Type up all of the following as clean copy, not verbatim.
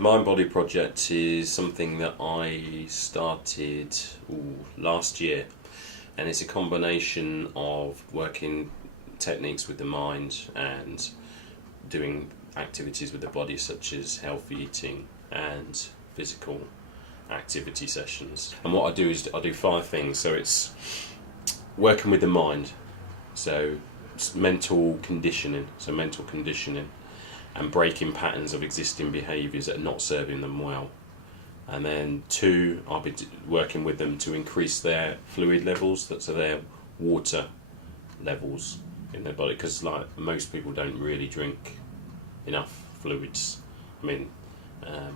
Mind Body Project is something that I started last year, and it's a combination of working techniques with the mind and doing activities with the body, such as healthy eating and physical activity sessions. And what I do is I do 5 things. So it's working with the mind, so mental conditioning, and breaking patterns of existing behaviours that are not serving them well. And then 2, I'll be working with them to increase their fluid levels, so their water levels in their body, because like most people don't really drink enough fluids. I mean,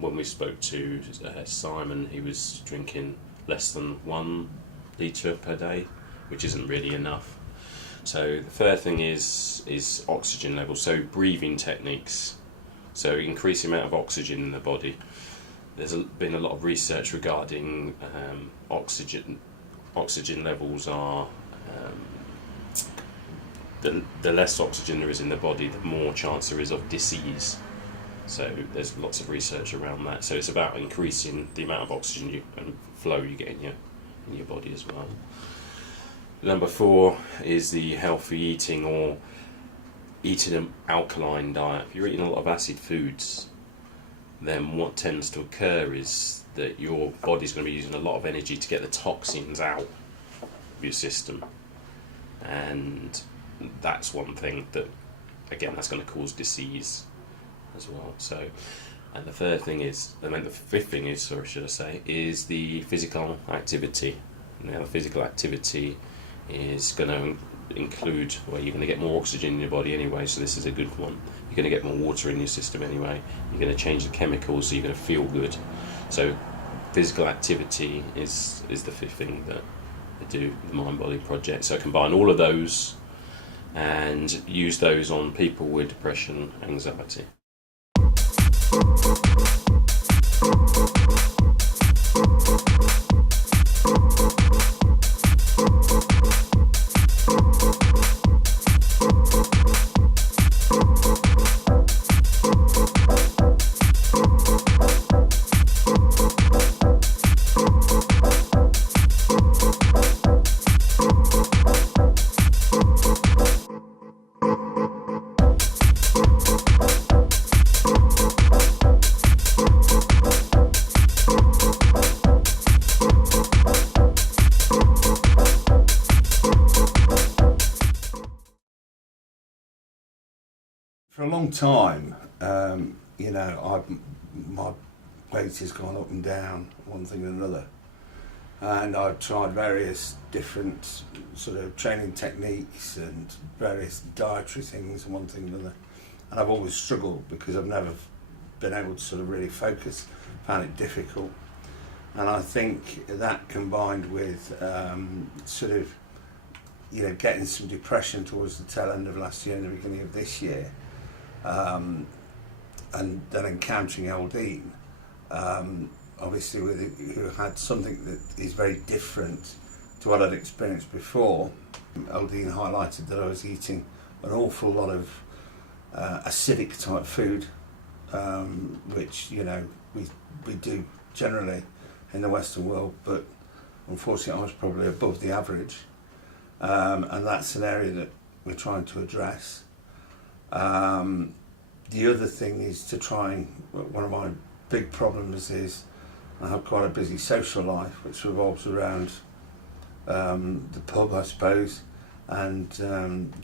when we spoke to Simon, he was drinking less than 1 litre per day, which isn't really enough. So the third thing is oxygen levels, so breathing techniques, so increase the amount of oxygen in the body. There's been a lot of research regarding oxygen levels are the less oxygen there is in the body, the more chance there is of disease. So there's lots of research around that. So it's about increasing the amount of oxygen and flow you get in your body as well. Number 4 is the healthy eating, or eating an alkaline diet. If you're eating a lot of acid foods, then what tends to occur is that your body's going to be using a lot of energy to get the toxins out of your system, and that's one thing that, again, that's going to cause disease as well. So, and the fifth thing is, is the physical activity. Now, the physical activity is going to include, well, you're going to get more oxygen in your body anyway, so this is a good one. You're going to get more water in your system anyway. You're going to change the chemicals, so you're going to feel good. So physical activity is the 5th thing that I do, the Mind Body Project. So I combine all of those and use those on people with depression, anxiety. For a long time, my weight has gone up and down, one thing and another, and I've tried various different sort of training techniques and various dietary things and one thing and another, and I've always struggled because I've never been able to sort of really focus, found it difficult. And I think that, combined with getting some depression towards the tail end of last year and the beginning of this year, and then encountering Eldine, obviously who had something that is very different to what I'd experienced before. Eldine highlighted that I was eating an awful lot of acidic type food, which we do generally in the Western world, but unfortunately I was probably above the average, and that's an area that we're trying to address. The other thing is to try and, one of my big problems is I have quite a busy social life which revolves around the pub, I suppose, and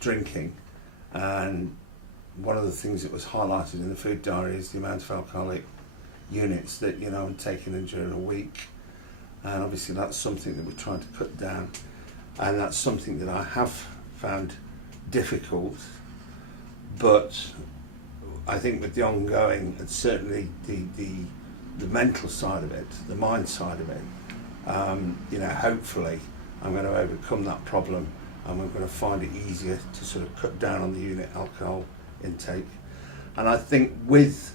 drinking, and one of the things that was highlighted in the food diary is the amount of alcoholic units that I'm taking during a week, and obviously that's something that we're trying to cut down, and that's something that I have found difficult. But I think with the ongoing, and certainly the mental side of it, the mind side of it, hopefully I'm going to overcome that problem, and we're going to find it easier to sort of cut down on the unit alcohol intake. And I think with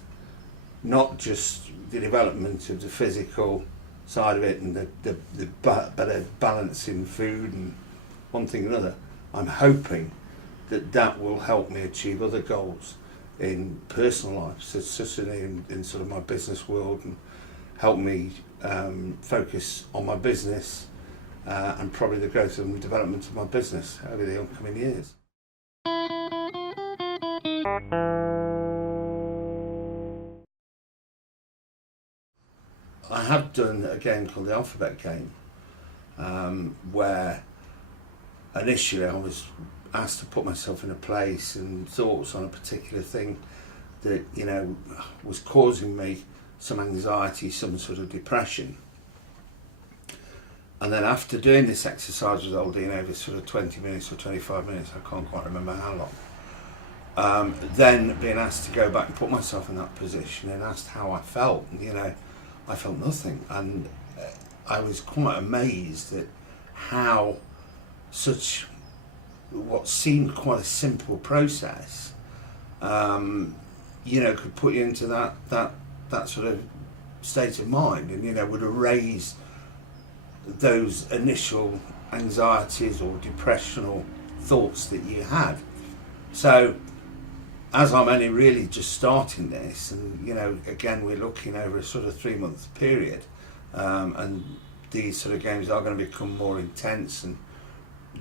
not just the development of the physical side of it and the better balance in food and one thing or another, I'm hoping that will help me achieve other goals in personal life, so certainly in sort of my business world, and helped me focus on my business and probably the growth and development of my business over the upcoming years. I have done a game called the Alphabet Game, where initially I was asked to put myself in a place and thoughts on a particular thing that, you know, was causing me some anxiety, some sort of depression. And then after doing this exercise with Aldine over sort of 20 minutes or 25 minutes, I can't quite remember how long, then being asked to go back and put myself in that position and asked how I felt, you know, I felt nothing. And I was quite amazed at how such what seemed quite a simple process, you know, could put you into that sort of state of mind, and, you know, would erase those initial anxieties or depressional thoughts that you had. So as I'm only really just starting this, and, you know, again, we're looking over a sort of 3-month period, and these sort of games are going to become more intense and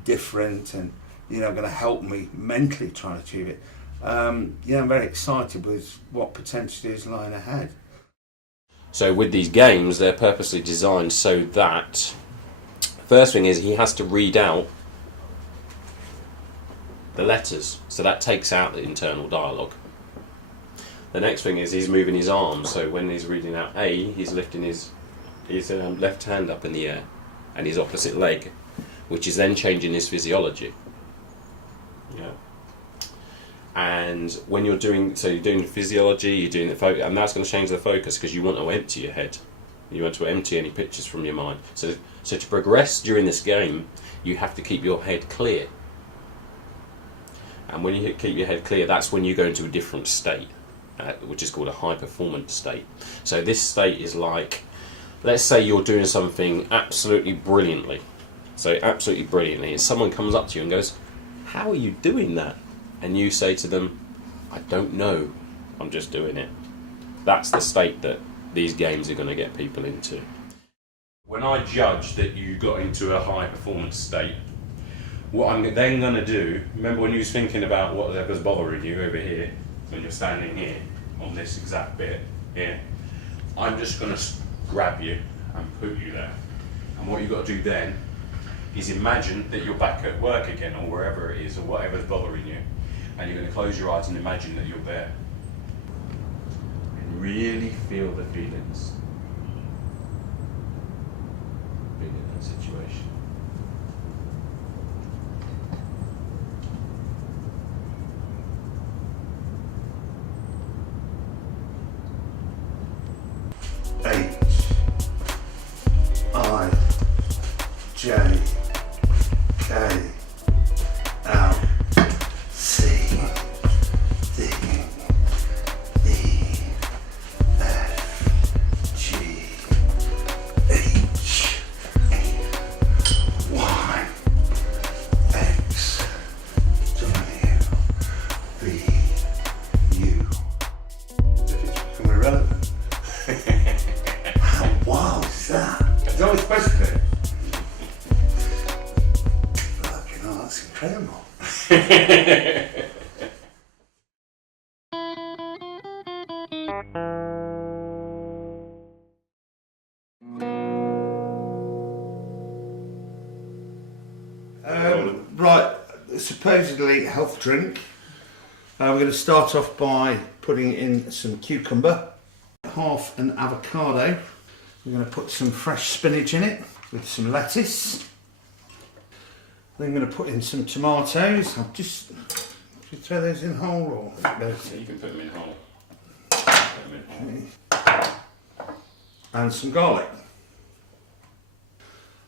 different, and, you know, going to help me mentally try and achieve it. Yeah, I'm very excited with what potentially is lying ahead. So with these games, they're purposely designed so that, first thing is, he has to read out the letters, so that takes out the internal dialogue. The next thing is he's moving his arms, so when he's reading out A, he's lifting his left hand up in the air and his opposite leg, which is then changing his physiology. Yeah. And when you're doing physiology, you're doing the focus, and that's going to change the focus because you want to empty your head. You want to empty any pictures from your mind. So to progress during this game, you have to keep your head clear. And when you keep your head clear, that's when you go into a different state, which is called a high performance state. So this state is like, let's say you're doing something absolutely brilliantly. So absolutely brilliantly, and someone comes up to you and goes, "How are you doing that?" And you say to them, "I don't know, I'm just doing it." That's the state that these games are going to get people into. When I judge that you got into a high performance state, what I'm then going to do, remember when you was thinking about whatever's bothering you over here, when you're standing here on this exact bit here, I'm just going to grab you and put you there. And what you've got to do then is imagine that you're back at work again, or wherever it is, or whatever's bothering you, and you're going to close your eyes and imagine that you're there. And really feel the feelings. Being in that situation. It's always supposed to be. Fucking hell, that's incredible. Right, supposedly health drink. We're going to start off by putting in some cucumber, half an avocado. We're going to put some fresh spinach in it with some lettuce. Then I'm going to put in some tomatoes. I'll just should we throw those in whole or You can put them in whole. And some garlic.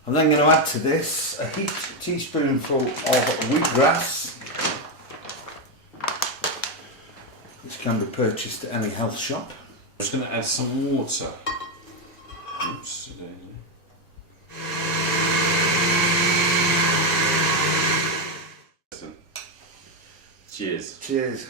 I'm then going to add to this a heaped teaspoonful of wheatgrass, which can be purchased at any health shop. I'm just going to add some water. Oops. Cheers. Cheers.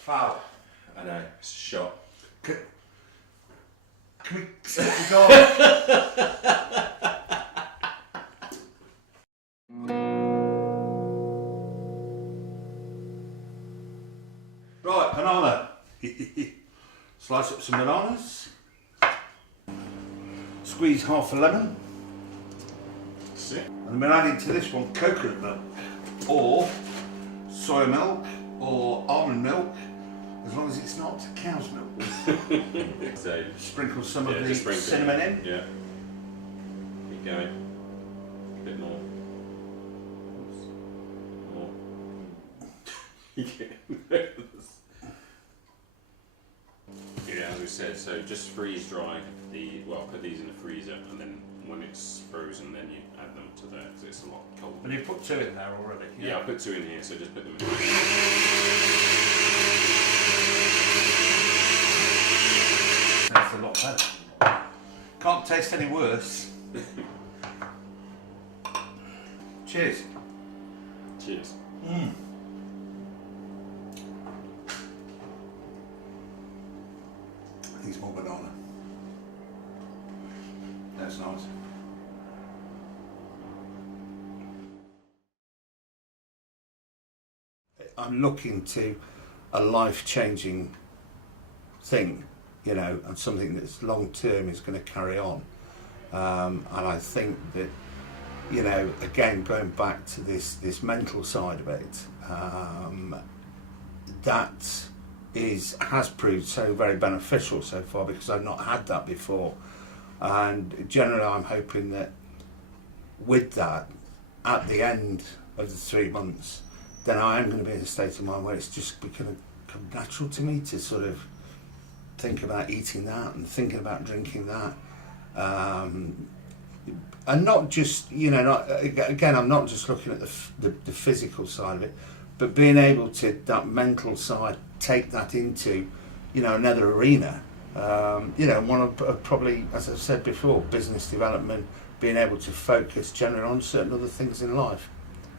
foul. I know, it's a shot. Can we skip the goal? Right, banana. Slice up some bananas. Squeeze half a lemon. That's it. And we're adding to this one coconut milk, or soy milk, or almond milk, as long as it's not cow's milk. So, Sprinkle some yeah, of the just sprinkle cinnamon it. in. Yeah. Keep going. A bit more. More. Yeah, as we said, so just freeze dry put these in the freezer, and then when it's frozen, then you add them to there, because it's a lot colder. And you put 2 in there already. Yeah, I put 2 in here, so just put them in. Tastes a lot better. Can't taste any worse. Cheers. Cheers. Needs more banana. That's nice. I'm looking to a life-changing thing, you know, and something that's long-term is going to carry on. And I think that, you know, again, going back to this mental side of it, that has proved so very beneficial so far, because I've not had that before. And generally I'm hoping that with that, at the end of the 3 months, then I am going to be in a state of mind where it's just going to come natural to me to sort of think about eating that and thinking about drinking that. And not just, you know, again, I'm not just looking at the physical side of it, but being able to, that mental side, take that into, you know, another arena. You know, one of probably, as I've said before, business development, being able to focus generally on certain other things in life.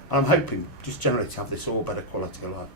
I'm hoping just generally to have this all better quality of life.